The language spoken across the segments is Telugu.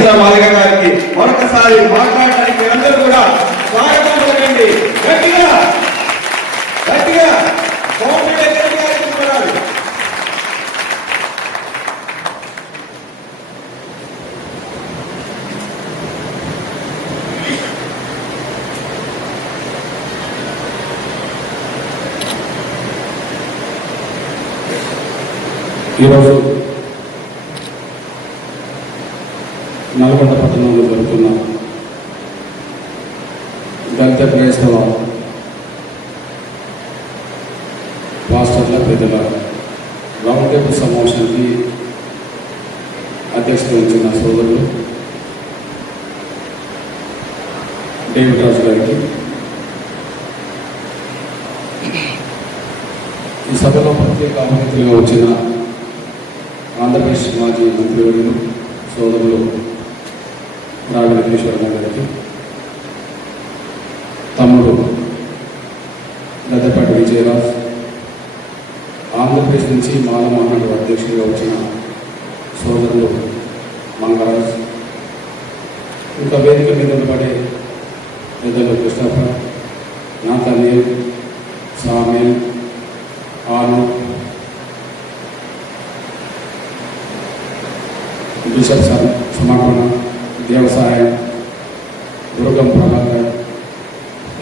ప్రసన్న మాదిగ గారికి మరొకసారి మాట్లాడడానికి అందరూ కూడా స్వాగతం పలకండి. గట్టిగా గట్టిగా ఈరోజు నల్గొండ పట్టణంలో జరుగుతున్న దళిత క్రైస్తవ పాస్టర్ల పెద్దల రౌండ్ టేబుల్ సమావేశానికి అధ్యక్షత వహించిన సోదరులు డేవిడ్ రాజు గారికి, ఈ సభలో ప్రత్యేక ఆహ్వానితులుగా వచ్చిన ఆంధ్రప్రదేశ్ మాజీ మంత్రివర్యులు సోదరులు రావి వెంకటేశ్వర గారికి, తమ్ముడు గద్దపాటి విజయరాజ్, ఆంధ్రప్రదేశ్ నుంచి మాలమోహన్ అధ్యక్షుడిగా వచ్చిన సోదరులు మంగరాజ్, ఇంకా వేదిక మీద నిలబడే పెద్దలు కృష్ణప్ప, నాథనీల్, సామీల్, ఆను, బిషప్ సమర్పణ, దేవసాయం, దుర్గం ప్రభాకర్,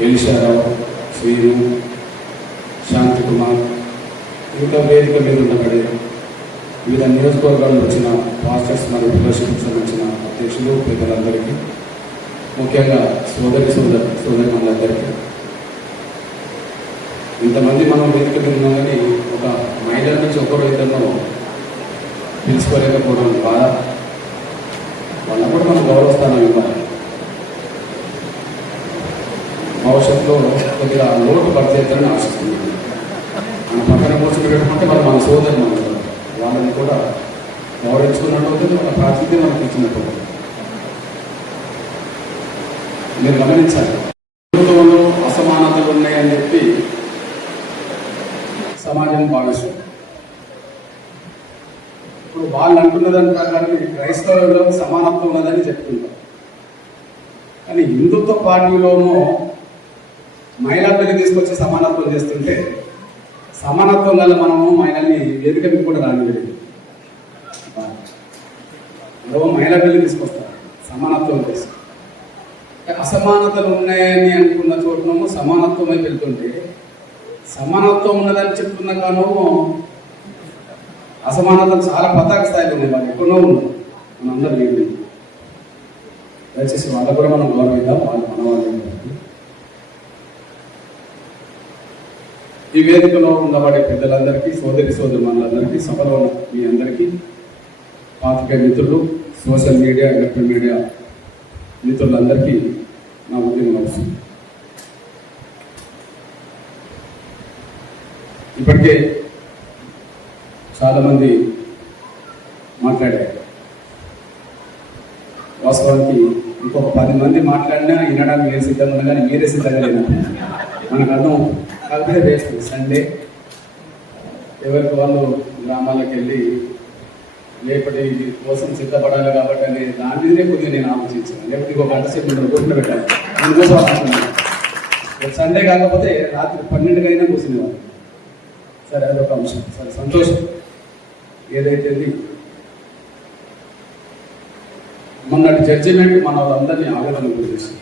ఎలిషారావు, శ్రీను, శాంతికుమార్, ఇంకా వేదిక మీద ఉండబడే వివిధ నియోజకవర్గాల్లో వచ్చిన పాస్టర్స్ మరియు ఫెలోషిప్కి సంబంధించిన అధ్యక్షులు పెద్దలందరికీ, ముఖ్యంగా సోదరి మనందరికీ, ఇంతమంది మనం వేదిక మీద ఉన్నాం కానీ ఒక మహిళల నుంచి ఒకరు ఇద్దరు పిలుచుకోలేకపోవడం బాధ. వాళ్ళకు కూడా మనం గౌరవస్థానం ఇవ్వాలి. భవిష్యత్తులో కొద్దిగా లోటు భర్తీ ఆశిస్తున్నాను. మన పక్కన కూర్చొని పెట్టుకుంటే వాళ్ళు మన సోదరులు ఉంటారు, వాళ్ళని కూడా గౌరవించుకున్నట్టు అవుతుంది, వాళ్ళ ప్రాతినిధ్యం మనకు ఇచ్చినట్టు. మీరు గమనించాలి, ప్రభుత్వంలో అసమానతలు ఉన్నాయని చెప్పి సమాజం భావిస్తుంది. ఇప్పుడు వాళ్ళు అంటున్నదని ప్రకారం క్రైస్తవులలో సమానత్వం ఉన్నదని చెప్తుంటారు. కానీ హిందుత్వ పార్టీలోనూ మహిళా పెళ్లి తీసుకొచ్చి సమానత్వం చేస్తుంటే, సమానత్వం వల్ల మనము మహిళల్ని వేదిక మీద కూడా రానివ్వలేదు. మహిళా పెళ్లి తీసుకొస్తారు సమానత్వం చేసి. అసమానతలు ఉన్నాయని అనుకున్న చోటును సమానత్వం అయి వెళ్తుంటే, సమానత్వం ఉన్నదని చెప్తున్న కాను అసమానతలు చాలా పతాక స్థాయిలో ఉన్నాయి. వాళ్ళు ఎక్కడో ఉన్నాయి, మనందరూ లేదు. దయచేసి వాళ్ళకు కూడా మనం గౌరవిద్దాం, వాళ్ళు మన వాళ్ళు. ఈ వేదికలో ఉండబడే పెద్దలందరికీ, సోదరులందరికీ, సభలో ఉన్న మీ అందరికీ, పాత్రికేయ మిత్రులు, సోషల్ మీడియా, ఎలక్ట్రానిక్ మీడియా మిత్రులందరికీ నా ఉద్యమం అవసరం. ఇప్పటికే చాలామంది మాట్లాడారు. వాస్తవానికి ఇంకొక 10 మంది మాట్లాడినా వినడానికి నేను సిద్ధంగా ఉన్నా, కానీ మీరే సిద్ధంగా లేదు. మనకు అర్థం కాకపోతే రేపు సండే ఎవరికి వాళ్ళు గ్రామాలకు వెళ్ళి రేపటి కోసం సిద్ధపడాలి కాబట్టి అనే దాని మీదే కొద్దిగా నేను ఆలోచించాను. లేకపోతే ఇంకొక గంట సేపు కూర్చుని పెట్టాలి, అందుకోసం ఆలోచించాను. సండే కాకపోతే రాత్రి 12 కూర్చునేవాళ్ళు. సరే, అదొక అంశం. సరే, సంతోషం. ఏదైతే మొన్నటి జడ్జిమెంట్ మన వాళ్ళందరినీ ఆవేదన గురిచేసింది.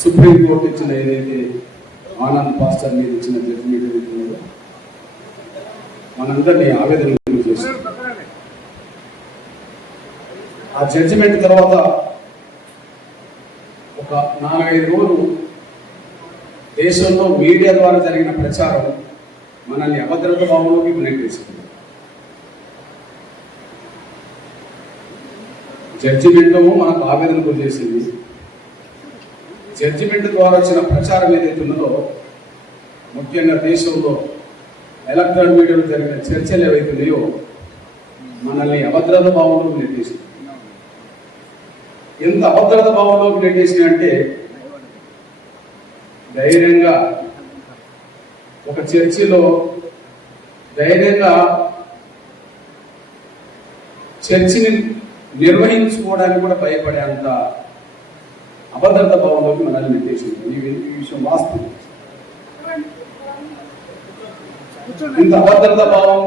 సుప్రీంకోర్టు ఇచ్చిన ఏదైతే ఆనంద్ పాస్టర్ మీద ఇచ్చిన జడ్జిమెంట్ ఏదైతే మనందరినీ ఆవేదన గురిచేసింది. ఆ జడ్జిమెంట్ తర్వాత ఒక 4-5 రోజులు దేశంలో మీడియా ద్వారా జరిగిన ప్రచారం మనల్ని అభద్రత భావంలోకి నెట్టేసింది. జడ్జిమెంట్ మనకు ఆవేదన గురి చేసింది. జడ్జిమెంట్ ద్వారా వచ్చిన ప్రచారం ఏదైతే ఉన్నదో, ముఖ్యంగా దేశంలో ఎలక్ట్రానిక్ మీడియాలో జరిగిన చర్చలు ఏవైతే ఉన్నాయో మనల్ని అభద్రత భావంలోకి నెట్టేసింది. ఎంత అభద్రత భావంలోకి నెట్టేసింది అంటే, ధైర్యంగా ఒక చర్చిలో ధైర్యంగా చర్చిని నిర్వహించుకోవడానికి కూడా భయపడే అంత అభద్రత భావంలోకి మనల్ని నిర్దేశించింది. ఈ విషయం వాస్తవం. ఇంత అభద్రత భావం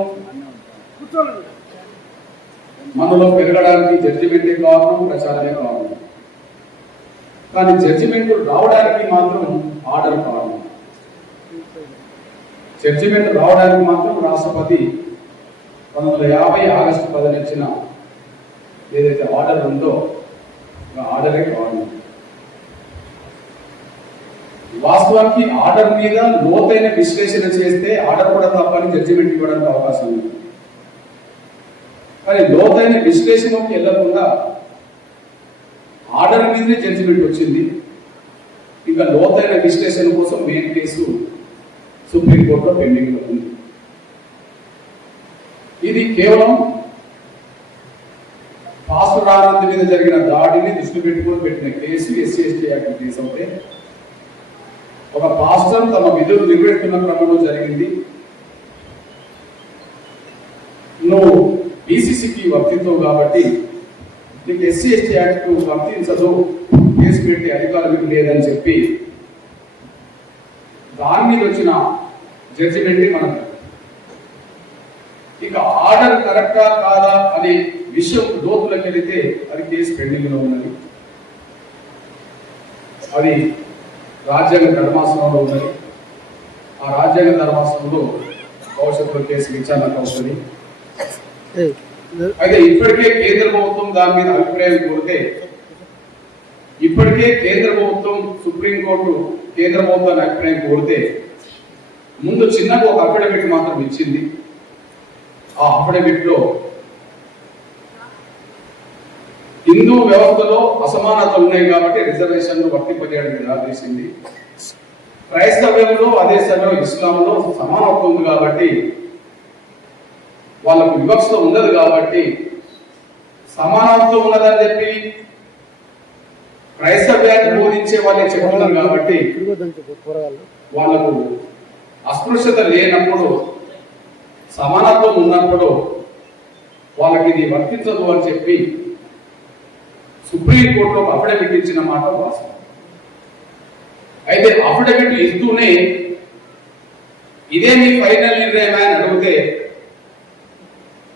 మనలో పెరగడానికి జడ్జిమెంటే కారణం, ప్రచారమే కారణం. కానీ జడ్జిమెంట్ రావడానికి మాత్రం ఆర్డర్ కారణం. జడ్జిమెంట్ రావడానికి మాత్రం రాష్ట్రపతి 1950 ఆగస్టు 10 ఇచ్చిన ఏదైతే ఆర్డర్ ఉందో ఆర్డరే కారణం. వాస్తవానికి ఆర్డర్ మీద లోతైన విశ్లేషణ చేస్తే ఆర్డర్ కూడా తప్పని జడ్జిమెంట్ ఇవ్వడానికి అవకాశం ఉంది. కానీ లోతైన విశ్లేషణకి వెళ్లకుండా ఆర్డర్ మీదనే జడ్జిమెంట్ వచ్చింది. ఇంకా లోతైన విశ్లేషణ కోసం మెయిన్ కేసు సుప్రీంకోర్టులో పెండింగ్ లో ఉంది. ఇది కేవలం పాస్టర్ ఆనంద్ మీద జరిగిన దాడిని దృష్టి పెట్టుకొని పెట్టిన case, SC ST act case అవుతే ఒక పాస్టర్ తమ విధులు నిర్వహిస్తున్న క్రమంలో జరిగింది. నువ్వు బీసీసీకి వర్తించవు కాబట్టి నీకు ఎస్సీ ఎస్టీ యాక్ట్ వర్తించదు, కేసు పెట్టే అధికారం మీకు లేదని చెప్పి దాని మీద వచ్చిన జడ్జిమెంట్ మనం ఇక ఆర్డర్ కరెక్టా కాదా అనే విషయం లోతులకు వెళితే అది కేసు పెండింగ్ లో ఉన్నది. అది రాజ్యాంగ ధర్మాసనంలో ఉన్నది. ఆ రాజ్యాంగ ధర్మాసనంలో భవిష్యత్తులో కేసు విచారణ అవుతుంది. అయితే ఇప్పటికే కేంద్ర ప్రభుత్వం దాని మీద అభిప్రాయం కోరితే, ఇప్పటికే కేంద్ర ప్రభుత్వం సుప్రీంకోర్టు కేంద్ర ప్రభుత్వాన్ని అభిప్రాయం కోరితే ముందు చిన్నగా ఒక అఫిడవిట్ మాత్రం ఇచ్చింది. ఆ అఫిడవిట్ లో హిందూ వ్యవస్థలో అసమానతలు ఉన్నాయి కాబట్టి రిజర్వేషన్లు వర్తింపజేయడానికి నిరాదేశింది. క్రైస్తవ్యంలో అదే సమయంలో ఇస్లాంలో సమానత్వం ఉంది కాబట్టి వాళ్ళకు వివక్ష ఉండదు కాబట్టి సమానత్వం ఉన్నదని చెప్పి క్రైస్తవ్యాన్ని బోధించే వాళ్ళే చెప్తున్నారు కాబట్టి వాళ్ళకు అస్పృశ్యత లేనప్పుడు సమానత్వం ఉన్నప్పుడు వాళ్ళకి ఇది వర్తించదు అని చెప్పి సుప్రీంకోర్టులో ఒక అఫిడవిట్ ఇచ్చిన మాట వాస్తవం. అయితే అఫిడవిట్ ఇస్తూనే ఇదే మీ ఫైనల్ నిర్ణయం అని అడిగితే,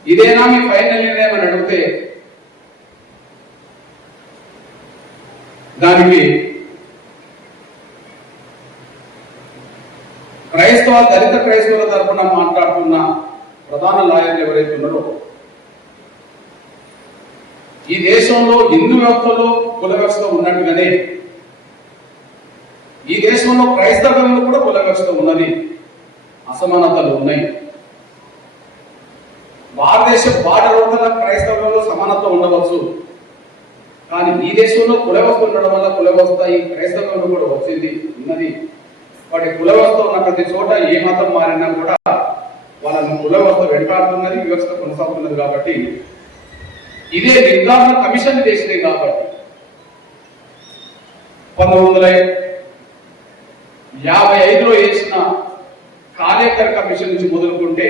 ఇదేనా మీ ఫైనల్ నిర్ణయం అని అడిగితే దానికి దళిత క్రైస్తవుల తరఫున మాట్లాడుతున్న ప్రధాన లాయర్లు ఎవరైతే ఉన్నారో, ఈ దేశంలో హిందూ వ్యవస్థలో కుల వ్యవస్థ ఉన్నట్టుగానే ఈ దేశంలో క్రైస్తవంలో కూడా కుల వ్యవస్థ ఉన్నది, అసమానతలు ఉన్నాయి. భారతదేశ బార్డర్ వల్ల క్రైస్తవంలో సమానత్వం ఉండవచ్చు, కానీ ఈ దేశంలో కుల వ్యవస్థ ఉండడం వల్ల కుల వ్యవస్థ ఈ క్రైస్తవంలో కూడా వచ్చింది ఉన్నది. వాటి కుల వ్యవస్థ ఉన్న ప్రతి చోట ఏ మతం మారినా కూడా వాళ్ళని కుల వ్యవస్థ వెంటాడుతున్నది, వ్యవస్థ కొనసాగుతున్నది. కాబట్టి ఇదే నిర్ధారణ కమిషన్ చేసింది. కాబట్టి 1955లో వేసిన కాలేకర్ కమిషన్ నుంచి మొదలుకుంటే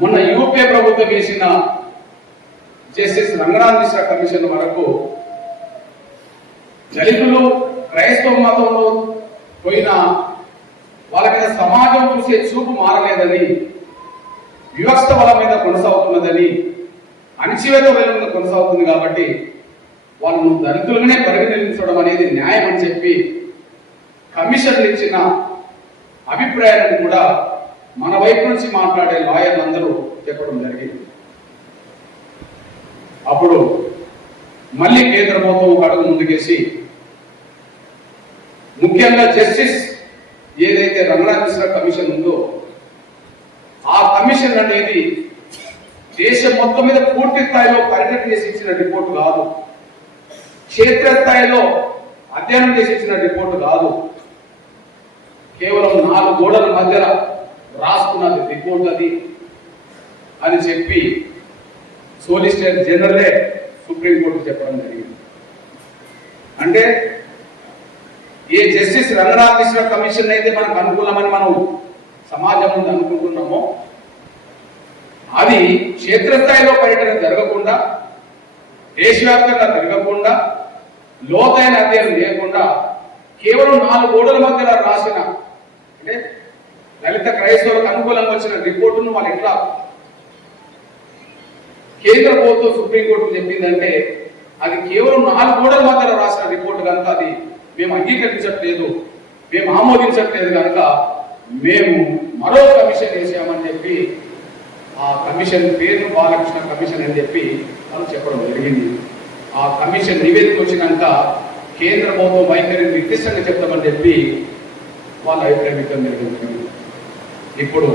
మొన్న యూపీఏ ప్రభుత్వం వేసిన జస్టిస్ రంగనాథ్ మిశ్రా కమిషన్ వరకు దళితులు క్రైస్తవ మతంలో పోయిన వాళ్ళ మీద సమాజం చూసే చూపు మారలేదని, వివక్ష వాళ్ళ మీద కొనసాగుతున్నదని, అణచివేత వాళ్ళ మీద కొనసాగుతుంది. కాబట్టి వాళ్ళను దళితులనే పరిగణించడం అనేది న్యాయం అని చెప్పి కమిషన్ ఇచ్చిన అభిప్రాయాలను కూడా మన వైపు నుంచి మాట్లాడే లాయర్లు అందరూ చెప్పడం జరిగింది. అప్పుడు మళ్ళీ కేంద్ర ప్రభుత్వం ఒక అడుగు ముందుకేసి ముఖ్యంగా జస్టిస్ ఏదైతే రంగనాథ్ మిశ్రా కమిషన్ ఉందో ఆ కమిషన్ అనేది దేశం మొత్తం మీద పూర్తి స్థాయిలో పర్యటన చేసి ఇచ్చిన రిపోర్టు కాదు, క్షేత్రస్థాయిలో అధ్యయనం చేసి ఇచ్చిన రిపోర్టు కాదు, కేవలం 4 గోడల మధ్య రాసుకున్నది రిపోర్ట్ అది అని చెప్పి సోలిసిటర్ జనరలే సుప్రీంకోర్టు చెప్పడం జరిగింది. అంటే ఏ జస్టిస్ రంగనాథ్ మిశ్రా కమిషన్ అయితే మనకు అనుకూలమని మనం సమాజం ముందు అనుకుంటున్నామో అది క్షేత్రస్థాయిలో పర్యటన జరగకుండా దేశవ్యాప్తంగా తిరగకుండా లోతైన అధ్యయనం చేయకుండా కేవలం 4 గోడల మధ్యలో రాసిన అంటే దళిత క్రైస్తవులకు అనుకూలంగా వచ్చిన రిపోర్టును వాళ్ళు ఎట్లా కేంద్ర ప్రభుత్వం సుప్రీంకోర్టుకు చెప్పిందంటే అది కేవలం 4 గోడల మధ్యలో రాసిన రిపోర్టు కనుక అది మేము అంగీకరించట్లేదు, మేము ఆమోదించట్లేదు కనుక మేము మరో కమిషన్ వేసామని చెప్పి ఆ కమిషన్ పేరు బాలకృష్ణ కమిషన్ అని చెప్పి వాళ్ళు చెప్పడం జరిగింది. ఆ కమిషన్ నివేదిక వచ్చినాక కేంద్ర ప్రభుత్వం వైఖరిని నిర్దిష్టంగా చెప్తామని చెప్పి వాళ్ళ అభిప్రాయం వ్యక్తం జరిగింది. ఇప్పుడు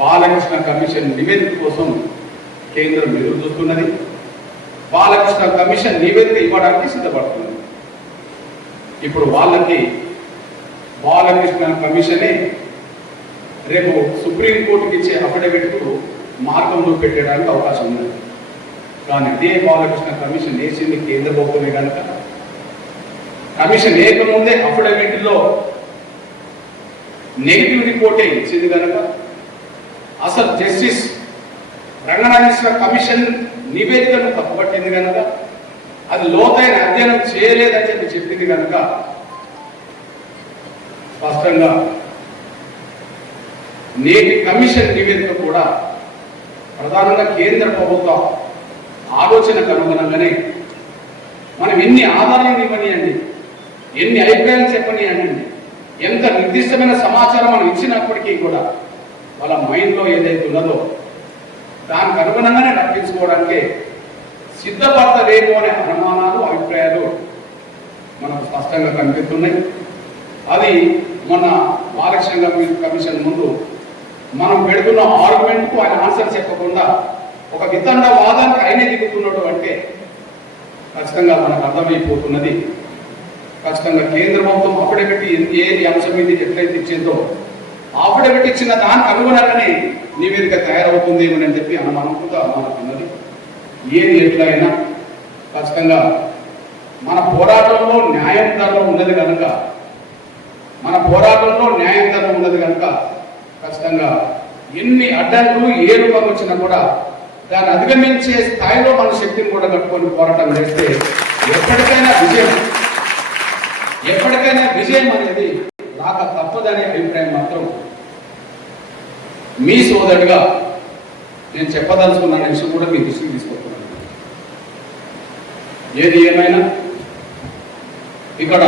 బాలకృష్ణ కమిషన్ నివేదిక కోసం కేంద్రం ఎదురు చూస్తున్నది. బాలకృష్ణ కమిషన్ నివేదిక ఇవ్వడానికి సిద్ధపడుతున్నది. ఇప్పుడు వాళ్ళకి బాలకృష్ణ కమిషనే రేపు సుప్రీంకోర్టుకి ఇచ్చే అఫిడవిట్కు మార్గంలో పెట్టడానికి అవకాశం ఉన్నది. కానీ అదే బాలకృష్ణ కమిషన్ వేసింది కేంద్ర ప్రభుత్వమే కనుక కమిషన్ వేయకముందే అఫిడవిట్లో నెగిటివ్ రిపోర్టే ఇచ్చింది కనుక అసలు జస్టిస్ రంగనాథేశ్వర కమిషన్ నివేదికను తప్పుపట్టింది కనుక అది లోతైన అధ్యయనం చేయలేదని చెప్పి చెప్పింది కనుక స్పష్టంగా నేటి కమిషన్ నివేదిక కూడా ప్రధానంగా కేంద్ర ప్రభుత్వ ఆలోచనకు అనుగుణంగానే మనం ఎన్ని ఆధారాలు ఇవ్వనియండి, ఎన్ని అభిప్రాయాలు చెప్పనియండి, ఎంత నిర్దిష్టమైన సమాచారం మనం ఇచ్చినప్పటికీ కూడా వాళ్ళ మైండ్లో ఏదైతే ఉన్నదో దానికి అనుగుణంగానే నడిపించుకోవడానికి సిద్ధపడతలేమో అనే అనుమానాలు అభిప్రాయాలు మనకు స్పష్టంగా కనిపిస్తున్నాయి. అది మొన్న బాలకృష్ణ కమిషన్ ముందు మనం పెడుతున్న ఆర్గ్యుమెంట్కు ఆయన ఆన్సర్ చెప్పకుండా ఒక వితండ వాదానికి ఆయనే దిగుతున్నాడు అంటే ఖచ్చితంగా మనకు అర్థమైపోతున్నది. ఖచ్చితంగా కేంద్ర ప్రభుత్వం అఫిడవిట్ ఏది అంశం మీద ఎట్లయితే ఇచ్చిందో అఫిడవిట్ ఇచ్చిన దానికి అనుగుణంగానే నివేదిక తయారవుతుంది అని చెప్పి అనుమానంతో అనుమానుకున్నది. ఏది ఎట్లయినా ఖచ్చితంగా మన పోరాటంలో న్యాయం ధర్మం ఉన్నది కనుక ఖచ్చితంగా ఎన్ని అడ్డంకులు ఏ రూపం వచ్చినా కూడా దాన్ని అధిగమించే స్థాయిలో మన శక్తిని కూడా కట్టుకొని పోరాటం చేస్తే ఎప్పటికైనా విజయం అనేది రాక తప్పదనే అభిప్రాయం మాత్రం మీ సోదరుడిగా నేను చెప్పదలుచుకున్న విషయం కూడా మీ దృష్టికి తీసుకుంటున్నాను. ఏది ఏమైనా ఇక్కడ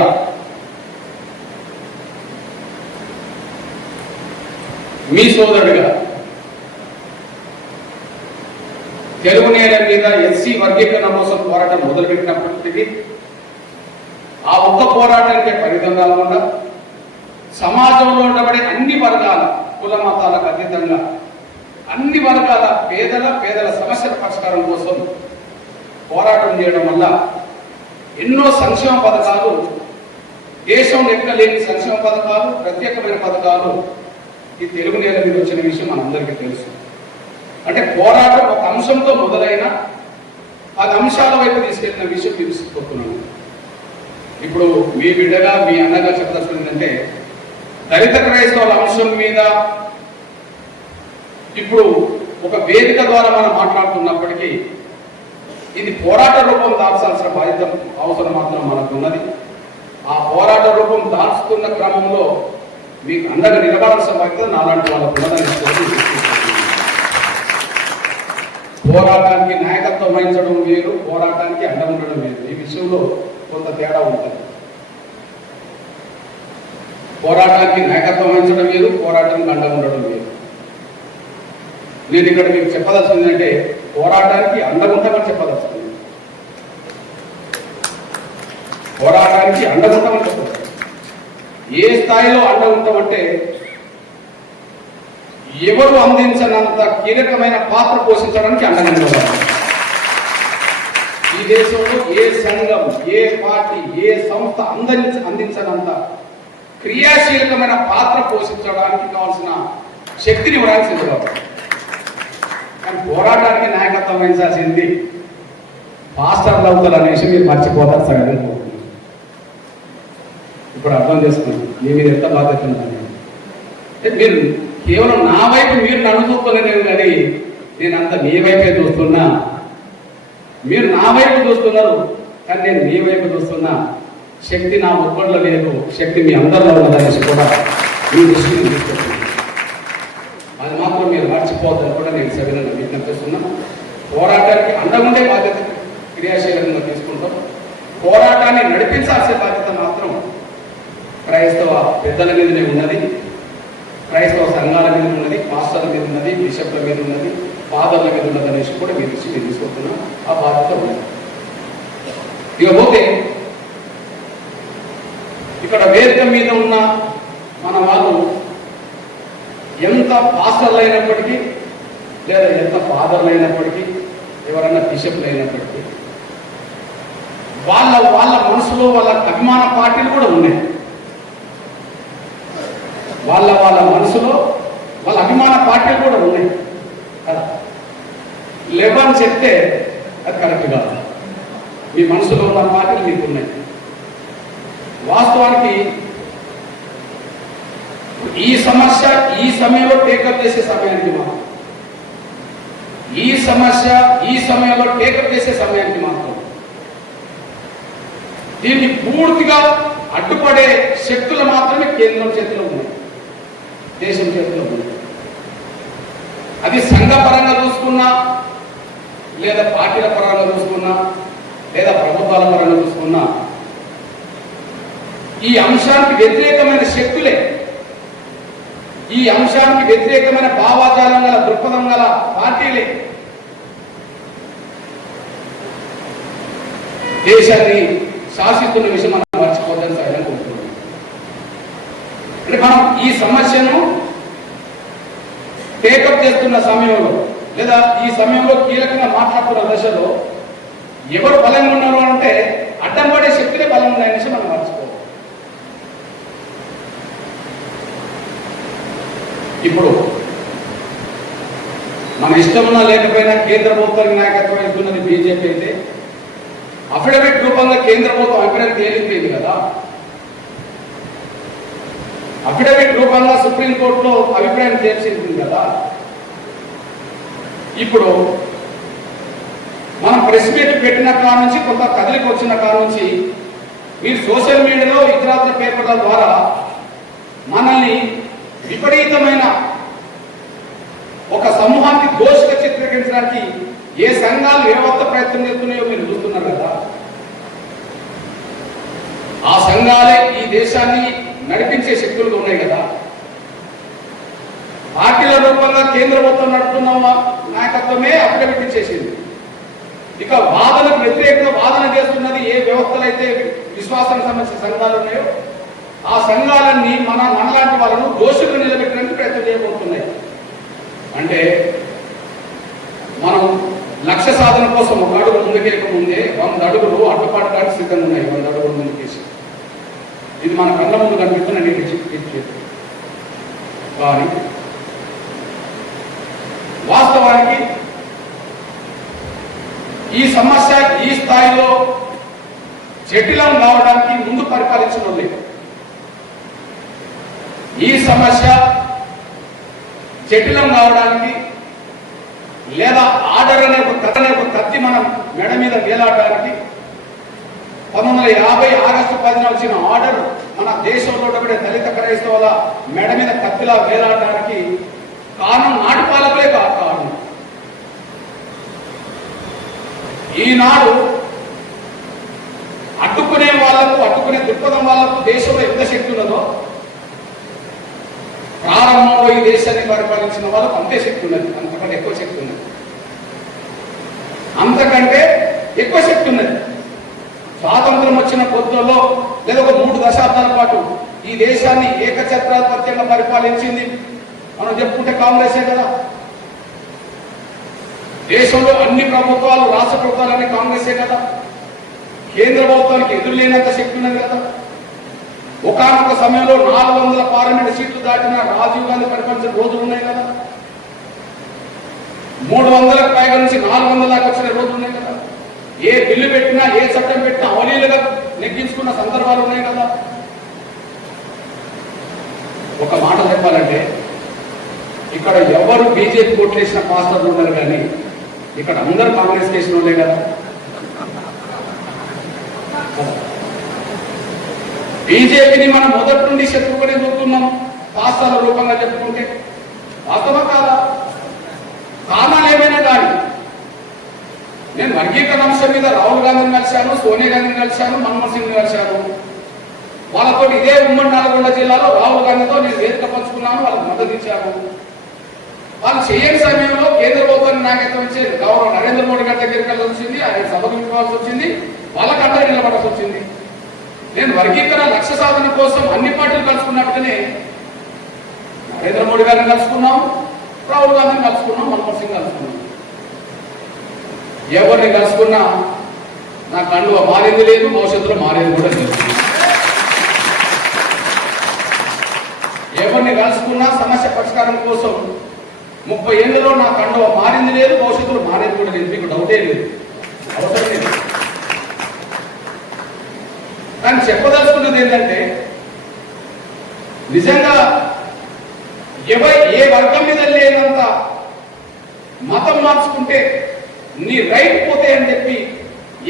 మీ సోదరుడిగా తెలుగు నేల మీద ఎస్సీ వర్గీకరణ కోసం పోరాటం మొదలుపెట్టినప్పటికీ ఆ ఒక్క పోరాటానికి ఫలితం కాకుండా సమాజంలో ఉండబడే అన్ని వర్గాల కుల మతాలకు అతీతంగా అన్ని వర్గాల పేదల సమస్యల పరిష్కారం కోసం పోరాటం చేయడం వల్ల ఎన్నో సంక్షేమ పథకాలు, దేశం లెక్కలేని సంక్షేమ పథకాలు, ప్రత్యేకమైన పథకాలు ఈ తెలుగు నేల మీద వచ్చిన విషయం మనందరికీ తెలుసు. అంటే పోరాటం ఒక అంశంతో మొదలైన 10 అంశాల వైపు తీసుకెళ్లిన విషయం తెలుసుకుంటున్నాను. ఇప్పుడు మీ బిడ్డగా మీ అన్నగా చెప్పదలుచుకుందంటే దళిత క్రైస్తవుల అంశం మీద ఇప్పుడు ఒక వేదిక ద్వారా మనం మాట్లాడుతున్నప్పటికీ ఇది పోరాట రూపం దాల్చాల్సిన బాధ్యత అవసరం మాత్రం మనకు ఉన్నది. ఆ పోరాట రూపం దాల్చుతున్న క్రమంలో మీకు అండగా నిలబడాల్సిన బాధ్యత నాలాంటి వాళ్ళకు ఉన్నదని పోరాటానికి నాయకత్వం వహించడం వేరు, పోరాటానికి అండ ఉండడం వేరు. ఈ విషయంలో కొంత తేడా ఉంటుంది. పోరాటానికి నాయకత్వం వహించడం వేరు, పోరాటానికి అండ ఉండడం వేరు. నేను ఇక్కడ మీకు చెప్పదలుచుకుంది అంటే పోరాటానికి అండగా ఉంటామని చెప్పదలుచుకుంది. పోరాటానికి అండగా ఉంటామని చెప్పదు. ఏ స్థాయిలో అండ ఉంటామంటే ఎవరు అందించనంత కీలకమైన పాత్ర పోషించడానికి అండగా ఉండాలి. ఈ దేశంలో ఏ సంఘం, ఏ పార్టీ, ఏ సంస్థ అందించనంత క్రియాశీలకమైన పాత్ర పోషించడానికి కావాల్సిన శక్తిని ఇవ్వడానికి సిద్ధపడాలి. కానీ పోరాటానికి నాయకత్వం వహించాల్సింది పాస్టర్లు అవుతారు అనే విషయం మీరు మర్చిపోతారు. సగం ఇప్పుడు అర్థం చేసుకున్నాను మీ మీద ఎంత బాధ్యత ఉందని. అంటే మీరు కేవలం నా వైపు మీరు నన్ను చూసుకోలేరు కానీ నేను అంత మీ వైపే చూస్తున్నా. మీరు నా వైపు చూస్తున్నారు, కానీ నేను మీ వైపు చూస్తున్నా. శక్తి నా ఒక్కడిలో లేదు, శక్తి మీ అందరిలో ఉన్నదనేసి కూడా మీ దృష్టిని తీసుకొస్తున్నాను. అది మాత్రం మీరు మర్చిపోవద్దని కూడా నేను సవినంగా విజ్ఞప్తి చేస్తున్నాను. పోరాటానికి అండగుండే బాధ్యత క్రియాశీలంగా తీసుకుంటాం. పోరాటాన్ని నడిపించాల్సిన బాధ్యత మాత్రం క్రైస్తవ పెద్దల మీదనే ఉన్నది, క్రైస్తవ సంఘాల మీద ఉన్నది, పాస్టర్ల మీద ఉన్నది, బిషప్ల మీద ఉన్నది, ఫాదర్ల మీద ఉన్నది అనేసి కూడా మీ దృష్టిని తీసుకుంటున్నాం. ఆ బాధ్యత ఉన్నది. ఇకపోతే ఇక్కడ వేదిక మీద ఉన్న మన వాళ్ళు ఎంత పాస్టర్లు అయినప్పటికీ, లేదా ఎంత ఫాదర్లు అయినప్పటికీ, ఎవరైనా బిషప్లు అయినప్పటికీ వాళ్ళ వాళ్ళ మనసులో వాళ్ళ అభిమాన పార్టీలు కూడా ఉన్నాయి. వాళ్ళ వాళ్ళ మనసులో వాళ్ళ అభిమాన పార్టీలు కూడా ఉన్నాయి కదా. లేవని చెప్తే అది కరెక్ట్ కాదు. మీ మనసులో ఉన్న పార్టీలు మీకు ఉన్నాయి. వాస్తవానికి ఈ సమస్య ఈ సమయంలో టేకప్ చేసే సమయానికి మాత్రం ఈ సమస్య ఈ సమయంలో టేకప్ చేసే సమయానికి మాత్రం దీన్ని పూర్తిగా అడ్డుపడే శక్తులు మాత్రమే కేంద్రం చేతిలో ఉన్నాయి, దేశం చేతిలో ఉన్నాయి. అది సంఘ పరంగా చూసుకున్నా, లేదా పార్టీల పరంగా చూసుకున్నా, లేదా ప్రభుత్వాల పరంగా చూసుకున్నా, ఈ అంశానికి వ్యతిరేకమైన శక్తులే, ఈ అంశానికి వ్యతిరేకమైన భావాజాలం గల దృక్పథం గల పార్టీలే దేశాన్ని శాసిస్తున్న విషయం మనం మర్చిపోద్దని సహాయం కోరుతున్నాం. అంటే మనం ఈ సమస్యను టేకప్ చేస్తున్న సమయంలో, లేదా ఈ సమయంలో కీలకంగా మాట్లాడుతున్న దశలో ఎవరు బలంగా ఉన్నారు అంటే అడ్డం పడే శక్తులే బలం ఉన్నాయనేసి మనం మర్చిపోవాలి. ఇప్పుడు మన ఇష్టమున్నా లేకపోయినా కేంద్ర ప్రభుత్వానికి నాయకత్వం ఇస్తున్నది బీజేపీ అయితే అఫిడవిట్ రూపంగా కేంద్ర ప్రభుత్వం అభిప్రాయం తేలిపోయింది కదా. అఫిడవిట్ రూపంగా సుప్రీంకోర్టులో అభిప్రాయం తేల్చింది కదా. ఇప్పుడు మనం ప్రెస్ మీట్ పెట్టిన కాడ నుంచి, కొంత కదలికి వచ్చిన కాడ నుంచి మీరు సోషల్ మీడియాలో ఇతరాత్ర పేపర్ల ద్వారా మనల్ని విపరీతమైన ఒక సమూహాన్ని దోషిగా చిత్రీకరించడానికి ఏ సంఘాలు ఏవత్త ప్రయత్నం చేస్తున్నాయో మీరు చూస్తున్నారు కదా. ఆ సంఘాలే ఈ దేశాన్ని నడిపించే శక్తులుగా ఉన్నాయి కదా. పార్టీల రూపంగా కేంద్ర ప్రభుత్వం నడుపుతున్న నాయకత్వమే అఫిడవిట్ ఇచ్చేసింది. ఇక వాదనకు వ్యతిరేకంగా వాదన చేస్తున్నది ఏ వ్యవస్థలు అయితే విశ్వాసానికి సంబంధించిన సంఘాలు ఉన్నాయో ఆ సంఘాలన్నీ మనలాంటి వాళ్ళను దోషులు నిలబెట్టడానికి ప్రయత్నం చేయబోతున్నాయి. అంటే మనం లక్ష్య సాధన కోసం ఒక అడుగు ముందుకేయకముందే 100 అడుగులు అడ్డుపడడానికి సిద్ధంగా ఉన్నాయి. 100 అడుగులు ముందుకేసి ఇది మన కళ్ళ ముందు కనిపిస్తున్న నీకు చెప్పి కానీ వాస్తవానికి ఈ సమస్య ఈ స్థాయిలో జటిలం కావడానికి ముందు పరిపాలించడం లేదు. ఈ సమస్య జటిలం కావడానికి, లేదా ఆర్డర్ అనే ఒక కత్తి మనం మెడ మీద వేలాడడానికి 1950 ఆగస్టు 10న వచ్చిన ఆర్డర్ మన దేశంలో కూడా దళిత క్రైస్తవుల మెడ మీద కత్తిలా వేలాడడానికి కారణం నాటి పాలకులే కారణం. ఈనాడు అడ్డుకునే వాళ్లకు, అడ్డుకునే దృక్పథం వాళ్లకు దేశంలో ఎంత శక్తి ఉన్నదో ప్రారంభంలో ఈ దేశాన్ని పరిపాలించిన వాళ్ళకు అంతే శక్తి ఉన్నది, అంతకంటే ఎక్కువ శక్తి ఉన్నది, అంతకంటే ఎక్కువ శక్తి ఉన్నది. స్వాతంత్రం వచ్చిన కొత్తలో లేదా ఒక 3 దశాబ్దాల పాటు ఈ దేశాన్ని ఏకఛత్రాధిపత్యంగా పరిపాలించింది మనం చెప్పుకుంటే కాంగ్రెసే కదా. దేశంలో అన్ని ప్రభుత్వాలు, రాష్ట్ర ప్రభుత్వాలు అన్ని కాంగ్రెసే కదా. కేంద్ర ప్రభుత్వానికి ఎదురులేనంత శక్తి ఉన్నది కదా. ఒకనొక సమయంలో 400 పార్లమెంట్ సీట్లు దాటిన రాజీవ్ గాంధీ పరిపాలించిన రోజులు ఉన్నాయి కదా. 300లకు పైగా నుంచి 400 దాకా వచ్చిన రోజులు ఉన్నాయి కదా. ఏ బిల్లు పెట్టినా, ఏ చట్టం పెట్టినా అవలీలుగా నెగ్గించుకున్న సందర్భాలు ఉన్నాయి కదా. ఒక మాట చెప్పాలంటే ఇక్కడ ఎవరు బీజేపీ కోట్లేసిన పాస్టర్లు ఉన్నారు, కానీ ఇక్కడ అందరూ కాంగ్రెస్ కేసిన వాళ్ళే కదా. బీజేపీని మనం మొదటి నుండి శత్రువునే చూస్తున్నాం వాస్తవాల రూపంగా చెప్పుకుంటే. వాస్తవం కాదా? కారణాలు ఏమైనా కానీ నేను వర్గీకరణ అంశం మీద రాహుల్ గాంధీని కలిశాను, సోనియా గాంధీని కలిశాను, మన్మోహన్ సింగ్ కలిశాను. వాళ్ళతో ఇదే ఉమ్మడి నల్గొండ జిల్లాలో రాహుల్ గాంధీతో నేను వేదిక పంచుకున్నాను, వాళ్ళకి మద్దతు ఇచ్చాను. వాళ్ళు చేయని సమయంలో కేంద్ర ప్రభుత్వాన్ని నాయకత్వం ఇచ్చే గౌరవ నరేంద్ర మోడీ గారి దగ్గరికి వెళ్ళాల్సి వచ్చింది, ఆయన సభకు ఇవ్వాల్సి వచ్చింది, వాళ్ళకి అండగా నిలబడాల్సి వచ్చింది. నేను వర్గీకరణ లక్ష్య సాధన కోసం అన్ని పార్టీలు కలుసుకున్నట్టుగానే నరేంద్ర మోడీ గారిని కలుసుకున్నాం, రాహుల్ గాంధీని కలుసుకున్నాం, మన్మోహన్ సింగ్ కలుసుకున్నాం. ఎవరిని కలుసుకున్నా నా కండువ మారేది లేదు, భవిష్యత్తులో మారేది కూడా లేదు. ఎవరిని కలుసుకున్నా సమస్య పరిష్కారం కోసం 30 ఏళ్లలో నా కండువ మారింది లేదు, భవిష్యత్తులో మారేది కూడా లేదు. మీకు డౌటే లేదు, అవసరం లేదు. కానీ చెప్పదలుచుకున్నది ఏంటంటే నిజంగా ఏ వర్గం మీద లేనంత మతం మార్చుకుంటే నీ రైట్ పోతే అని చెప్పి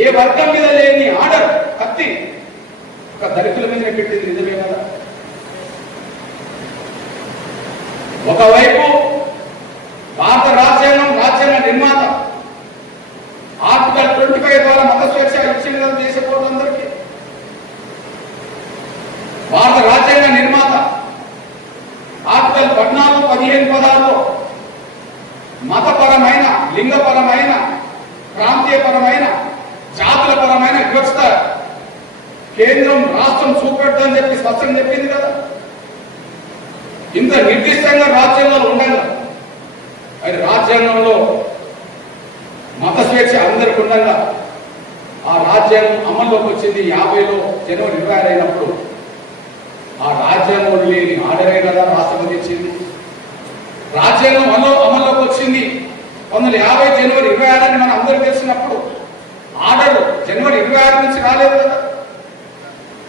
ఏ వర్గం మీద లేని ఆర్డర్ కత్తి ఒక దళితుల మీద పెట్టింది నిజమే కదా. ఒకవైపు భారత రాజ్యాంగ నిర్మాత ఆర్టికల్ 25 ద్వారా మత స్వేచ్ఛ ఇచ్చింది కదా దేశ పౌరులందరికీ. భారత రాజ్యాంగ నిర్మాత ఆర్టికల్ 14, 15, 16లో మతపరమైన, లింగపరమైన, ప్రాంతీయపరమైన, జాతులపరమైన వివక్షత కేంద్రం రాష్ట్రం చూపెట్టదని చెప్పి స్పష్టంగా చెప్పింది కదా. ఇంత నిర్దిష్టంగా రాజ్యాంగంలో ఉండగా అది రాజ్యాంగంలో మత స్వేచ్ఛ అందరికి ఉండగా ఆ రాజ్యాంగం అమల్లోకి వచ్చింది 50లో జనవరి 26 అయినప్పుడు. ఆ రాజ్యాంగం లేని ఆర్డరే కదా రాష్ట్రపతి ఇచ్చింది. రాజ్యాంగం అమల్లోకి వచ్చింది 1950 జనవరి 26 అని మనం అందరికి తెలిసినప్పుడు ఆర్డర్ జనవరి 26 నుంచి రాలేదు కదా.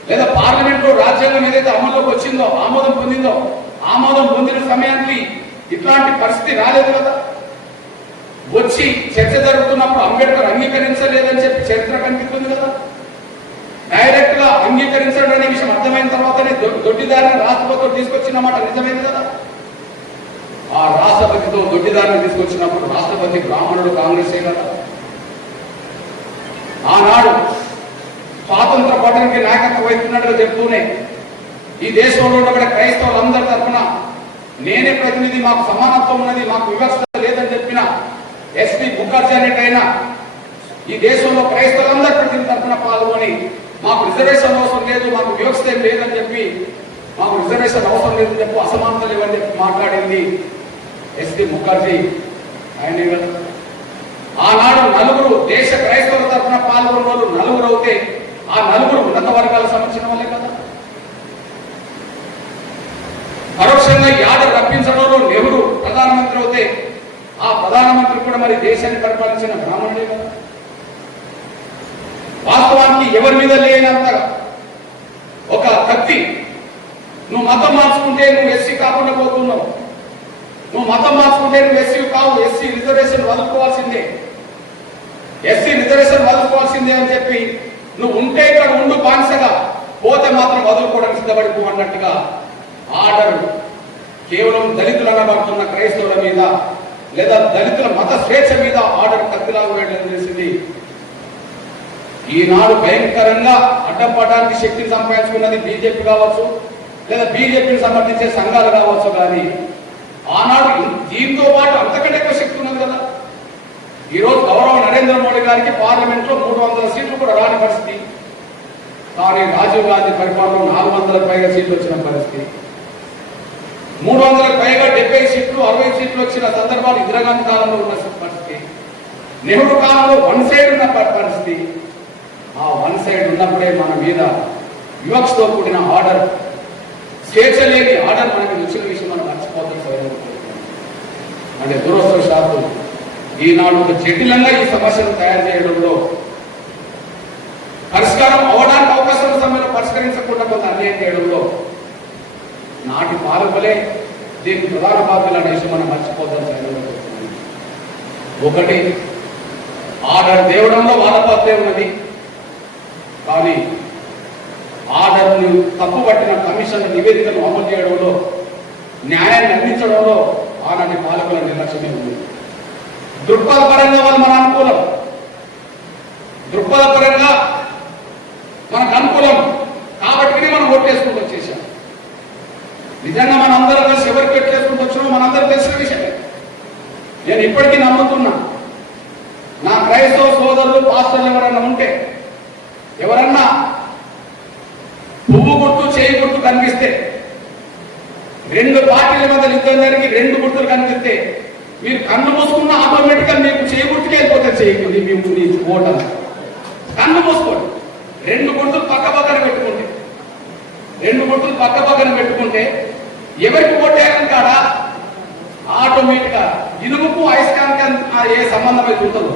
లేదా పార్లమెంట్ లో రాజ్యాంగం ఏదైతే అమల్లోకి వచ్చిందో, ఆమోదం పొందిందో, ఆమోదం పొందిన సమయానికి ఇట్లాంటి పరిస్థితి రాలేదు కదా. వచ్చి చర్చ జరుగుతున్నప్పుడు అంబేద్కర్ అంగీకరించలేదని చెప్పి చరిత్ర కనిపిస్తుంది కదా. డైరెక్ట్ గా అంగీకరించడం అనే విషయం అర్థమైన తర్వాతనే దొడ్డిదారిని రాష్ట్రపతితో తీసుకొచ్చినమాట నిజమైంది కదా. ఆ రాష్ట్రపతితో దొడ్డిదారిని తీసుకొచ్చినప్పుడు రాష్ట్రపతి బ్రాహ్మణుడు, కాంగ్రెసే కదా. ఆనాడు స్వాతంత్ర పోరాటానికి నాయకత్వం వహిస్తున్నట్టుగా చెప్తూనే ఈ దేశంలో ఉన్న క్రైస్తవులందరి తరఫున నేనే ప్రతినిధి, మాకు సమానత్వం ఉన్నది, మాకు వివక్ష లేదని చెప్పిన ఎస్పీ ముఖర్జీ అనేటైనా ఈ దేశంలో క్రైస్తవులందరి ప్రతినిధి తరఫున పాల్గొని మాకు రిజర్వేషన్ అవసరం లేదు, మాకు వివక్ష లేదని చెప్పి, మాకు రిజర్వేషన్ అవసరం లేదని చెప్పి, అసమానతలు లేవని చెప్పి మాట్లాడింది ఎస్పీ ముఖర్జీ ఆయనే కదా. ఆనాడు నలుగురు దేశ క్రైస్తవుల తరఫున పాల్గొన్న వాళ్ళు నలుగురు అవుతే ఆ నలుగురు ఉన్నత వర్గాలకు సంబంధించిన వాళ్ళే కదా. పరోక్షంగా యాదవ్ రప్పించడంలో నెహ్రూ ప్రధానమంత్రి అవుతే ఆ ప్రధానమంత్రి కూడా మరి దేశాన్ని పరిపాలించిన బ్రాహ్మణుడే కదా. వాస్తవానికి ఎవరి మీద లేనంత ఒక కత్తి, నువ్వు మతం మార్చుకుంటే నువ్వు ఎస్సీ కాకుండా పోతున్నావు, నువ్వు మతం మార్చుకుంటే నువ్వు ఎస్సీ కావు, ఎస్సీ రిజర్వేషన్ వదులుకోవాల్సిందే, ఎస్సీ రిజర్వేషన్ వదులుకోవాల్సిందే అని చెప్పి నువ్వు ఉంటే ఇక్కడ ఉండు బానిసగా, పోతే మాత్రం వదులుకోవడానికి సిద్ధపడిపో అన్నట్టుగా ఆర్డర్ కేవలం దళితులు అనబడుతున్న క్రైస్తవుల మీద లేదా దళితుల మత స్వేచ్ఛ మీద ఆర్డర్ కత్తిలాగా వేయడం తెలిసింది. ఈనాడు భయంకరంగా అడ్డపడడానికి శక్తిని సంపాదించుకున్నది బీజేపీ కావచ్చు, లేదా బీజేపీని సమర్థించే సంఘాలు కావచ్చు. కానీ ఆనాడు దీంతో పాటు అంతకంటే ఎక్కువ శక్తి ఉన్నది కదా. ఈరోజు గౌరవ నరేంద్ర మోడీ గారికి పార్లమెంట్ లో 300 సీట్లు కూడా రాని పరిస్థితి. కానీ రాజీవ్ గాంధీ పరిపాలనలో 400 పైగా సీట్లు వచ్చిన పరిస్థితి. 300 పైగా 70 సీట్లు 60 సీట్లు వచ్చిన సందర్భాలు ఇందిరాగాంధీ కాలంలో ఉన్న పరిస్థితి. నెహ్రూ కాలంలో వన్ సైడ్ ఉన్న పరిస్థితి. ఆ వన్ సైడ్ ఉన్నప్పుడే మన మీద వివక్షతో కూడిన ఆర్డర్, స్వేచ్ఛ లేని ఆర్డర్ మనకి వచ్చిన విషయం మనం మర్చిపోతాం. అంటే దురదృష్టవశాత్తు ఈనాడు ఒక జటిలంగా ఈ సమస్యను తయారు చేయడంలో, పరిష్కారం అవడానికి అవకాశం సమయంలో పరిష్కరించకుండా కొంత అన్యాయం చేయడంలో నాటి పాలకులే దీనికి ప్రధాన బాధ్యులు అనే విషయం మనం మర్చిపోతాం. ఒకటి, ఆర్డర్ తేవడంలో వాళ్ళ పాత్రే ఉన్నది. కానీ ఆర్డర్ను తప్పుపట్టిన కమిషన్ నివేదికను అమలు చేయడంలో న్యాయాన్ని అందించడంలో ఆనాటి పాలకుల నిర్లక్ష్యమే ఉంది. దృక్పథ పరంగా వాళ్ళు మన అనుకూలం, దృక్పథ పరంగా మనకు అనుకూలం కాబట్టి మనం ఓట్లేసుకుంటూ వచ్చేసాం. నిజంగా మన అందరం కలిసి ఎవరికి ఎట్లేసుకుంటూ వచ్చినా మనందరం తెలిసిన విషయమే. నేను ఇప్పటికీ నమ్ముతున్నా, నా క్రైస్తవ సోదరులు పాస్టర్లు ఎవరన్నా ఉంటే, ఎవరన్నా పువ్వు గుర్తు చేయి గుర్తు కనిపిస్తే, రెండు పార్టీల మధ్య యుద్ధం జరిగి రెండు గుర్తులు కనిపిస్తే మీరు కన్ను మూసుకున్న ఆటోమేటిక్గా మీకు చేయి గుర్తుకే వెళ్ళిపోతే చేయకండి. మీకు నీ ఓటమి కన్ను మూసుకోండి. రెండు గుర్తులు పక్క పక్కన పెట్టుకుంటే, రెండు గుర్తులు పక్క పక్కన పెట్టుకుంటే ఎవరికి ఓటేయడం కాడా ఆటోమేటిక్గా ఇనుముకు అయస్కాంతం ఏ సంబంధం అయితే ఉంటుందో,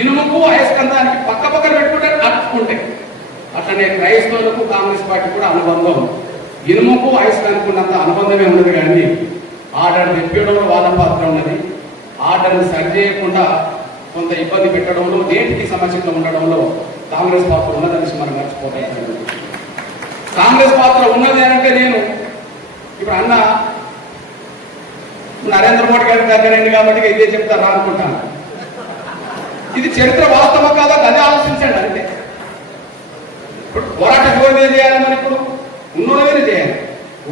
ఇనుముకు అయస్కాంతానికి పక్క పక్కన పెట్టుకుంటే అట్టుకుంటే, అట్లనే క్రైస్తవులకు కాంగ్రెస్ పార్టీ కూడా అనుబంధం ఇనుముకు అయస్కాంతికి ఉన్నంత అనుబంధమే ఉన్నది. కానీ ఆర్డర్ తెప్పించడంలో వాళ్ళ పాత్ర ఉన్నది. ఆర్డర్ని సరి చేయకుండా కొంత ఇబ్బంది పెట్టడంలో, నేటికి సమస్యలు ఉండడంలో కాంగ్రెస్ పాత్ర ఉన్నదని మనం మర్చిపోతాం. కాంగ్రెస్ పాత్ర ఉన్నది అంటే నేను ఇప్పుడు అన్న నరేంద్ర మోడీ గారి దగ్గరండి కాబట్టి ఇదే చెప్తారా అనుకుంటాను. ఇది చరిత్ర వాస్తవం కాదా అదే ఆలోచించండి అంతే. ఇప్పుడు పోరాటం ఎవరిదే చేయాలి, మరి ఇప్పుడు ఉన్నోళ్ళనే చేయాలి.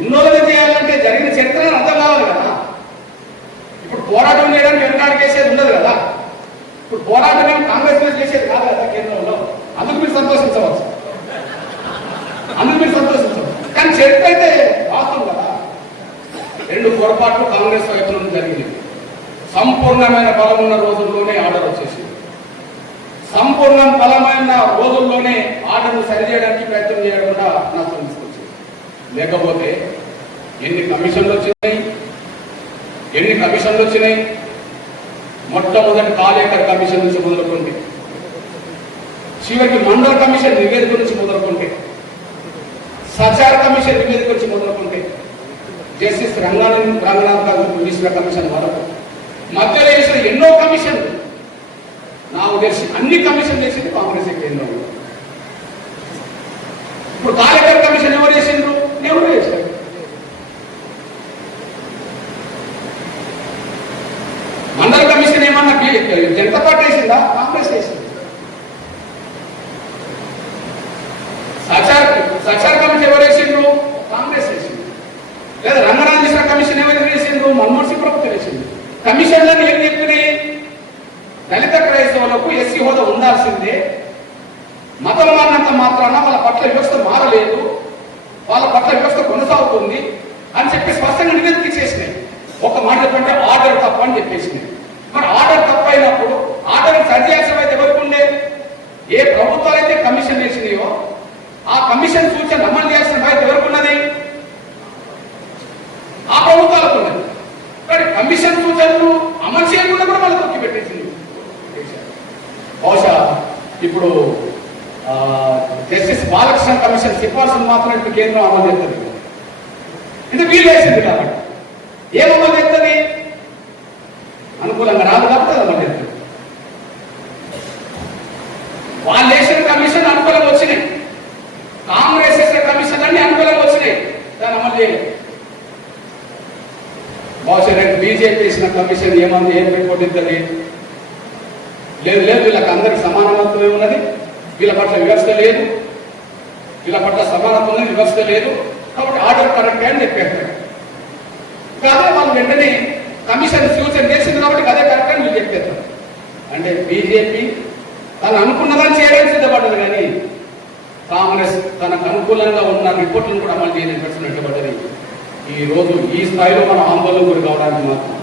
ఉన్నోళ్ళనే చేయాలంటే జరిగిన చరిత్ర అర్థం కావాలి కదా. ఇప్పుడు పోరాటం చేయడానికి వెనకాడికి వేసేది ఉండదు కదా. ఇప్పుడు పోరాటం ఏమో కాంగ్రెస్ మీద చేసేది కాదు కదా కేంద్రంలో. అందుకు మీరు సంతోషించవచ్చు, అందుకు మీరు సంతోషించవచ్చు. కానీ చరిత్ర అయితే వాస్తవం కదా. రెండు పొరపాట్లు కాంగ్రెస్ వైపు నుండి జరిగింది. సంపూర్ణమైన బలం ఉన్న రోజుల్లోనే ఆర్డర్ వచ్చేసింది. సంపూర్ణ బలమైన రోజుల్లోనే ఆర్డర్ను సరిచేయడానికి ప్రయత్నం చేయడం కూడా నష్టం తీసుకొచ్చింది. లేకపోతే ఎన్ని కమిషన్లు వచ్చినాయి, మొట్టమొదటి కాలేకర్ కమిషన్ నుంచి మొదలుకుంటే, చివరికి మండల కమిషన్ నివేదిక నుంచి మొదలుకుంటే, సచార్ కమిషన్ నివేదిక నుంచి మొదలుకుంటే, జస్టిస్ రంగనాథ్ గారు మిశ్రా కమిషన్ వరకు మధ్యలో వేసిన ఎన్నో కమిషన్లు. నాకు తెలిసి అన్ని కమిషన్ చేసింది కాంగ్రెస్ కేంద్రంలో. ఇప్పుడు కాలేకర్ కమిషన్ ఎవరు వేసిండ్రు? ఎవరు వేశారు? మండల కమిషన్ ఏమన్నా జనతా పార్టీ వేసిందా? కాంగ్రెస్ వేసింది. సచార్ కమిషన్ ఎవరు వేసిండ్రు? కాంగ్రెస్ వేసింది. లేదా రంగనాథ్ మిశ్రా కమిషన్ ఎవరు వేసిండ్రు? మన్మోహన్ సింగ్ ప్రభుత్వం వేసింది. కమిషన్లను ఏం చెప్తున్నాయి? దళిత క్రైస్తవులకు ఎస్సీ హోదా ఉండాల్సిందే, మతం మారినంత మాత్రాన వాళ్ళ పట్ల వ్యవస్థ మారలేదు, వాళ్ళ పట్ల వ్యవస్థ కొనసాగుతుంది అని చెప్పి స్పష్టంగా నివేదిక చేసినాయి. ఒక మాట చెప్పంటే ఆర్డర్ తప్ప అని చెప్పేసినాయి. మరి ఆర్డర్ తప్పైనప్పుడు ఆర్డర్ సరిచేయాల్సిన అయితే ఎవరికి ఉండే? ఏ ప్రభుత్వాలు అయితే కమిషన్ వేసినాయో ఆ కమిషన్ సూచన అమలు చేయాల్సిన బాధ్యత ఎవరికి ఉన్నది? ఆ ప్రభుత్వాలకు ఉన్నది. కానీ కమిషన్ సూచనలు అమలు చేయకుండా కూడా వాళ్ళు తొక్కి పెట్టేసింది. బహుశా ఇప్పుడు జస్టిస్ బాలకృష్ణ కమిషన్ సిఫార్సులు మాత్రం ఇప్పుడు కేంద్రం అమలు చేస్తుంది. అంటే వీలు వేసింది కాబట్టి ఏం అమలు చేస్తుంది? అనుకూలంగా రాదు కాబట్టి అది అమలు చేస్తుంది. వాళ్ళు వేసిన కమిషన్ అనుకూలంగా వచ్చినాయి, కాంగ్రెస్ వేసిన కమిషన్ అన్ని అనుకూలంగా వచ్చినాయి, దాన్ని అమలు చేయలేదు. బహుశా రేపు బీజేపీ వేసిన కమిషన్ ఏమంది, ఏం రిపోర్ట్ ఇస్తుంది? లేదు వీళ్ళకి అందరికి సమానత్వమే ఉన్నది, వీళ్ళ పట్ల వ్యవస్థ లేదు, వీళ్ళ పట్ల సమానత్వం ఉన్నది, వ్యవస్థ లేదు, కాబట్టి ఆర్డర్ కరెక్ట్ అని చెప్పారు. కాదే వాళ్ళు వెంటనే కమిషన్ సూచన చేసింది కాబట్టి అదే కరెక్ట్ అని మీరు చెప్పారు. అంటే బీజేపీ తను అనుకున్నదాన్ని చేయడానికి సిద్ధపడ్డది, కానీ కాంగ్రెస్ తనకు అనుకూలంగా ఉన్న రిపోర్ట్లను కూడా అమలు చేయడానికి పెట్టినట్టుబడ్డది. ఈ రోజు ఈ స్థాయిలో మనం ఆందోళన గురి కావడానికి మాత్రం,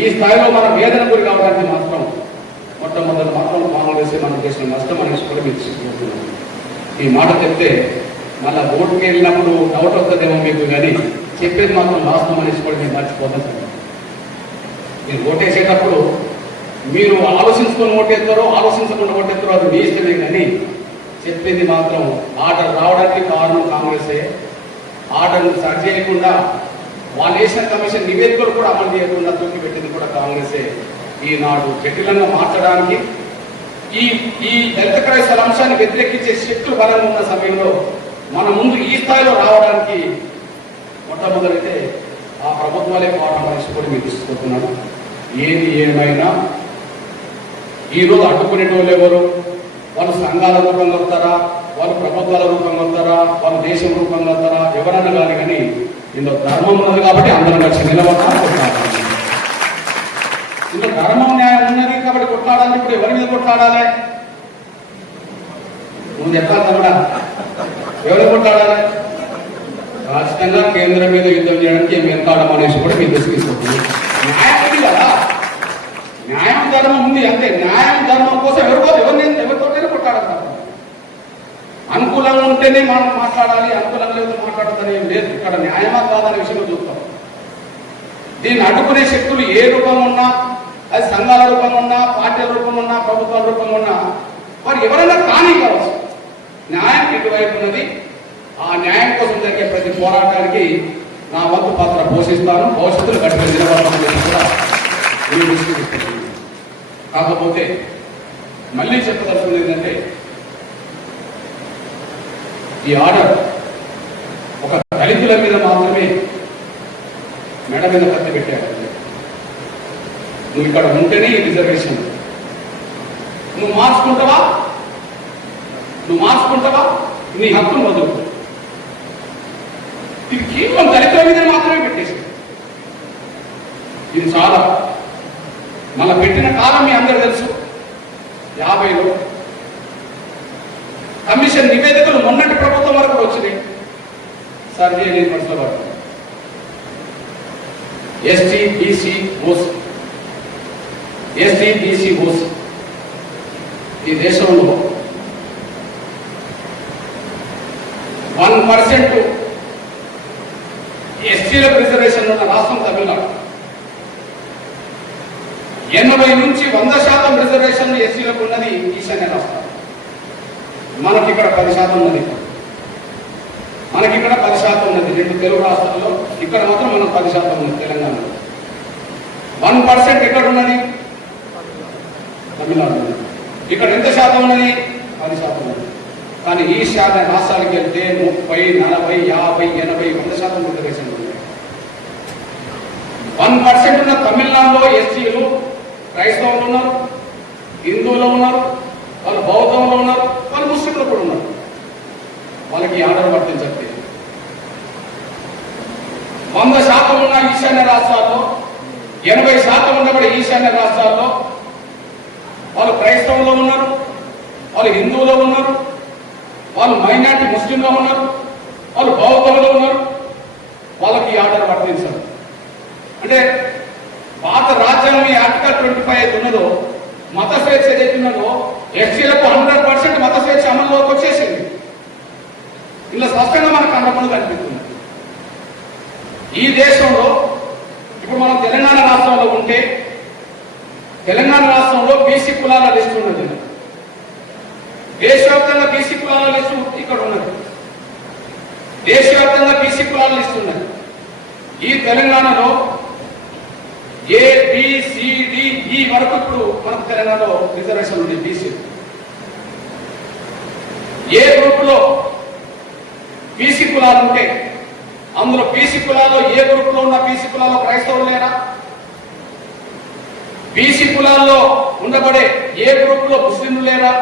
ఈ స్థాయిలో మనం వేదన గురి కావడానికి మాత్రం మొట్టమొదటి మాత్రం కాంగ్రెస్ మనం చేసిన నష్టం అనేసి కూడా మీకు చెప్పుకుంటున్నాం. ఈ మాట చెప్తే మళ్ళీ ఓటుకి వెళ్ళినప్పుడు డౌట్ వస్తుందేమో మీకు, కానీ చెప్పేది మాత్రం వాస్తవం అనేసి కూడా మీరు మర్చిపోతాం. మీరు ఓటేసేటప్పుడు మీరు ఆలోచించుకొని ఓటేస్తారో ఆలోచించకుండా ఓటేస్తారో అది మీ ఇష్టమే, కానీ చెప్పేది మాత్రం ఆర్డర్ రావడానికి కారణం కాంగ్రెసే. ఆర్డర్ను సరి చేయకుండా వాళ్ళు వేసిన కమిషన్ నివేదికలు కూడా అమలు చేయకుండా తొక్కి పెట్టింది కూడా కాంగ్రెసే. ఈనాడు జటిలంగా మార్చడానికి ఈ దళిత క్రైస్తవ అంశాన్ని వ్యతిరేకించే శక్తులు బలంగా ఉన్న సమయంలో మన ముందు ఈ స్థాయిలో రావడానికి మొట్టమొదలైతే ఆ ప్రభుత్వాలే కారణం అనేసి కూడా మీరు తీసుకుంటున్నాను. ఏది ఏమైనా ఈరోజు అడ్డుకునేటోళ్ళు ఎవరు? వాళ్ళు సంఘాల రూపంగా వస్తారా, వాళ్ళు ప్రభుత్వాల రూపంగా వస్తారా, వాళ్ళు దేశం రూపంగా వస్తారా, ఎవరన్నా కానీ ఇందులో ధర్మం ఉన్నది కాబట్టి అందరం కలిసి నిలబడతాం, కొట్లాడాలి. ఇందులో ధర్మం న్యాయం ఉన్నది కాబట్టి కొట్లాడాలి. ఇప్పుడు ఎవరి మీద కొట్లాడాలి? ముందు చెప్పాలి తమ్ముడా, ఎవరు కొట్లాడాలి? ఖచ్చితంగా కేంద్రం మీద యుద్ధం చేయడానికి వెనకాడం అనేసి కూడా మీరు తీసుకుంటుంది. న్యాయం ఉంది కదా, న్యాయం ధర్మం ఉంది అంతే. న్యాయం ధర్మం కోసం ఎవరితోనే కొట్లాడాలి. అనుకూలంగా ఉంటేనే మనం మాట్లాడాలి, అనుకూలంగా లేదో మాట్లాడతానే ఏం లేదు. ఇక్కడ న్యాయమా కాదనే విషయంలో చూస్తాం. దీన్ని అడ్డుకునే శక్తులు ఏ రూపం ఉన్నా, అది సంఘాల రూపంగా ఉన్నా, పార్టీల రూపంగా ఉన్నా, ప్రభుత్వాల రూపంగా ఉన్నా, వారు ఎవరైనా కానీ కావచ్చు. న్యాయం ఇటువైపు ఉన్నది. ఆ న్యాయం కోసం జరిగే ప్రతి పోరాటానికి నా వంతు పాత్ర పోషిస్తాను. భవిష్యత్తులో గట్టిగా నిలబడాలని కూడా నేను దృష్టిస్తున్నాను. కాకపోతే మళ్ళీ చెప్పదలుచుకుంది ఏంటంటే, ఈ ఆర్డర్ ఒక దళితుల మీద మాత్రమే మెడ మీద కత్తి పెట్టాడు. నువ్వు ఇక్కడ ఉంటేనే ఈ రిజర్వేషన్. నువ్వు మార్చుకుంటావా నీ హక్కును వదులుకో. ఇది కేవలం దళితుల మీద మాత్రమే పెట్టేసి ఇది చాలా మళ్ళీ పెట్టిన కాలం మీ అందరూ తెలుసు. 50లో కమిషన్ నివేదికలు మొన్నటి ప్రభుత్వం వరకు వచ్చినాయి. సర్వే లేని పరిస్థితుల వరకు ఎస్టీ బీసీ ఓసీ ఈ దేశంలో 1% ఎస్టీలకు రిజర్వేషన్ ఉన్న రాష్ట్రం తమిళనాడు. 80 నుంచి 100% రిజర్వేషన్ ఎస్టీలకు ఉన్నది ఈశాన్య రాష్ట్రం. మనకి ఇక్కడ 10% ఉన్నది. రెండు తెలుగు రాష్ట్రాల్లో. ఇక్కడ మాత్రం మనం 10% ఉన్నది తెలంగాణలో. 1% ఎక్కడ ఉన్నది? తమిళనాడు. ఇక్కడ ఎంత శాతం ఉన్నది? 10% ఉన్నది. కానీ ఈశాన్య రాష్ట్రాలకు వెళ్తే 30, 40, 50, 80, 100% రిజర్వేషన్ ఉంది. 1% ఉన్న తమిళనాడులో ఎస్టీలు క్రైస్తవులు ఉన్నారు, హిందువులు ఉన్నారు, వాళ్ళు బౌద్ధంలో ఉన్నారు, వాళ్ళు ముస్లింలు కూడా ఉన్నారు. వాళ్ళకి ఆర్డర్ వర్తించట్లేదు. 100% ఉన్న ఈశాన్య రాష్ట్రాల్లో 80% ఉన్నప్పుడు ఈశాన్య రాష్ట్రాల్లో వాళ్ళు క్రైస్తవులో ఉన్నారు, వాళ్ళు హిందువులో ఉన్నారు, వాళ్ళు మైనార్టీ ముస్లింలో ఉన్నారు, వాళ్ళు బౌద్ధంలో ఉన్నారు. వాళ్ళకి ఆర్డర్ వర్తించారు. అంటే పాత రాజ్యాంగం ఈ ఆర్టికల్ 25 ఉన్నదో, మత స్వేచ్ఛ ఏదైతున్నదో, ఎస్సీలకు 100% మత స్వేచ్ఛ అమల్లోకి వచ్చేసింది. ఇలా స్పష్టంగా మనకు కనపడి కనిపిస్తుంది. ఈ దేశంలో ఇప్పుడు మనం తెలంగాణ రాష్ట్రంలో ఉంటే, తెలంగాణ రాష్ట్రంలో బీసీ కులాల లిస్టు ఉన్నది. దేశవ్యాప్తంగా బీసీ కులాల లిస్టు ఇక్కడ ఉన్నది. దేశవ్యాప్తంగా బీసీ కులాల లిస్టు ఉన్నది. ఈ తెలంగాణలో ABCDE వరకు ఇప్పుడు మనకు తెలంగాణలో రిజర్వేషన్ ఉంది. బీసీ ఏ గ్రూప్ లో బీసీ కులాలు ఉంటే అందులో బీసీ కులాల్లో ఏ గ్రూప్ లో ఉన్న బీసీ కులాల్లో క్రైస్తవులు లేరా? బీసీ కులాల్లో ఉండబడే ఏ గ్రూప్ లో ముస్లింలు లేరా?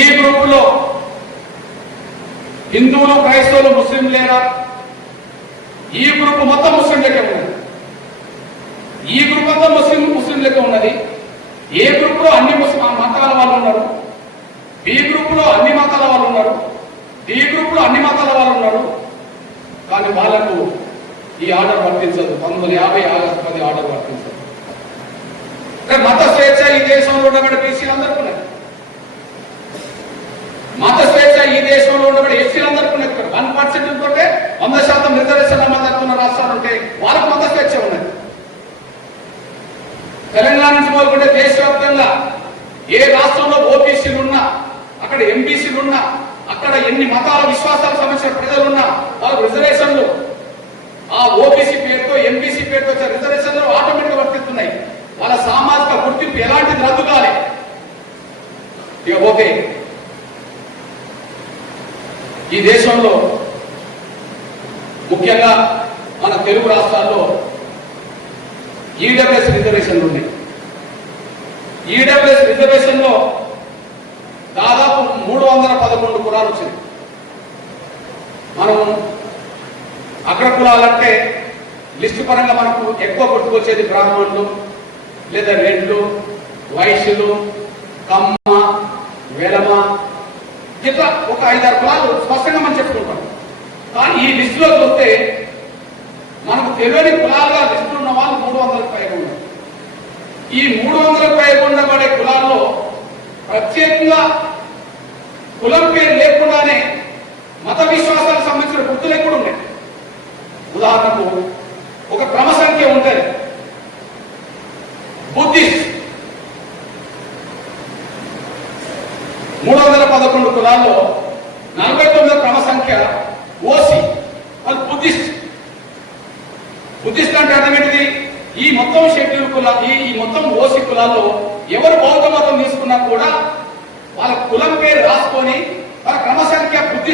ఈ గ్రూప్ లో హిందువులు, క్రైస్తవులు, ముస్లింలు లేరా? ఈ గ్రూప్ మొత్తం ముస్లిం లెక్క ఉన్నది. ఈ గ్రూప్ మొత్తం ముస్లిం లెక్క ఉన్నది. ఏ గ్రూప్ లో అన్ని మతాల వాళ్ళు ఉన్నారు, బి గ్రూప్ లో అన్ని మతాల వాళ్ళు ఉన్నారు, డి గ్రూప్ లో అన్ని మతాల వాళ్ళు ఉన్నారు. కానీ వాళ్లకు ఈ ఆర్డర్ వర్తించదు. 1950 ఆగస్టు 10 ఆర్డర్ వర్తించదు. మత స్వేచ్ఛ ఈ దేశంలో ఉండబడే బీసీలందరికీ ఉన్నది. మత స్వేచ్ఛ ఈ దేశంలో ఉండబడే ఎస్సీలందరికీ ఉన్నది. 1% ఉంటే 100% రిజర్వేషన్ అమలు జరుగుతున్న రాష్ట్రాలు ఉంటే వాళ్ళకు మత స్వేచ్ఛ ఉన్నది. తెలంగాణ నుంచి మొదలుకుంటే దేశవ్యాప్తంగా ఏ రాష్ట్రంలో ఓబీసీలు ఉన్నా, అక్కడ ఎంబీసీలు ఉన్నా, అక్కడ ఎన్ని మతాల విశ్వాసాలకు సంబంధించిన ప్రజలున్నా వాళ్ళకు రిజర్వేషన్లు ఆ ఓబీసీ పేరుతో, ఎంబీసీ పేరుతో వచ్చే రిజర్వేషన్లు ఆటోమేటిక్ వర్తిస్తున్నాయి. వాళ్ళ సామాజిక గుర్తింపు ఎలాంటిది రద్దు కాలే. ఇక పోతే ఈ దేశంలో ముఖ్యంగా మన తెలుగు రాష్ట్రాల్లో ఈడబ్ల్యూఎస్ రిజర్వేషన్లు ఉన్నాయి. ఈడబ్ల్యూఎస్ రిజర్వేషన్లో దాదాపు 311 కులాలు వచ్చింది. మనం అగ్ర కులాలంటే లిస్టు పరంగా మనకు ఎక్కువ కొట్టుకొచ్చేది బ్రాహ్మణులు, లేదా రెడ్లు, వైశ్యులు, కమ్మ, వెలమ, ఇట్లా ఒక 5-6 కులాలు స్పష్టంగా మనం చెప్పుకుంటాం. కానీ ఈ లిస్టులో చూస్తే మనకు తెలియని కులాలుగా లిస్టులు ఉన్న వాళ్ళు 300కు పైగా ఉన్నారు. ఈ 300కు పైగా ఉండబడే కులాల్లో ప్రత్యేకంగా కులం పేరు లేకుండానే మత విశ్వాసాలకు సంబంధించిన గుర్తులు కూడా ఉన్నాయి. ఉదాహరణకు ఒక క్రమ సంఖ్య ఉంటుంది. బుద్ధిస్ట్ 311 కులాల్లో 49 క్రమ సంఖ్య ఓసీ, అది బుద్ధిస్ట్. బుద్ధిస్ట్ అంటే అర్థం ఏంటిది? ఈ మొత్తం షెడ్యూల్ కులాలు, ఈ మొత్తం ఓసీ కులాల్లో ఎవరు బౌద్ధ మతం తీసుకున్నా కూడా వాళ్ళ కులం పేరు రాసుకొని వాళ్ళ క్రమ సంఖ్య బుద్ధిస్ట్